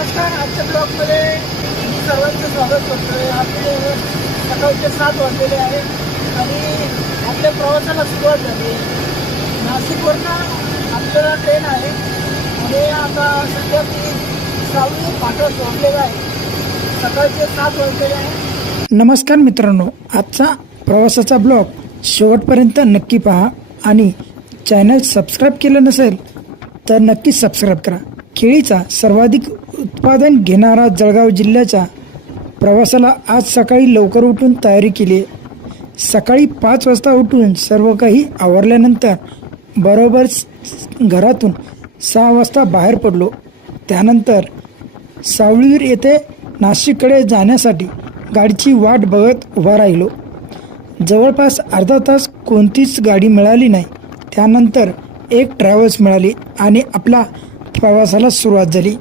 नमस्कार आजच्या ब्लॉगमध्ये मी सर्वांचं स्वागत करतोय. आपले सकाळचे सात वाजलेले आहे आणि आपल्या प्रवासाला सुरुवात झाली. नाशिकवरनं आपल्याला ट्रेन आहे आणि आता सध्या मी सावली फाटक सोडलेला आहे. सकाळचे सात वाजलेले आहे नमस्कार मित्रांनो आजचा प्रवासाचा ब्लॉग शेवटपर्यंत नक्की पहा आणि चॅनल सबस्क्राईब केलं नसेल तर नक्की सबस्क्राईब करा. केळीचा सर्वाधिक उत्पादन घेणारा जळगाव जिल्ह्याच्या प्रवासाला आज सकाळी लवकर उठून तयारी केली. सकाळी पाच वाजता उठून सर्व काही आवरल्यानंतर बरोबर घरातून सहा वाजता बाहेर पडलो. त्यानंतर सावळीवीर येथे नाशिककडे जाण्यासाठी गाडीची वाट बघत उभा राहिलो. जवळपास अर्धा तास कोणतीच गाडी मिळाली नाही. त्यानंतर एक ट्रॅव्हल्स मिळाली आणि आपला प्रवासाला सुरुवात झाली.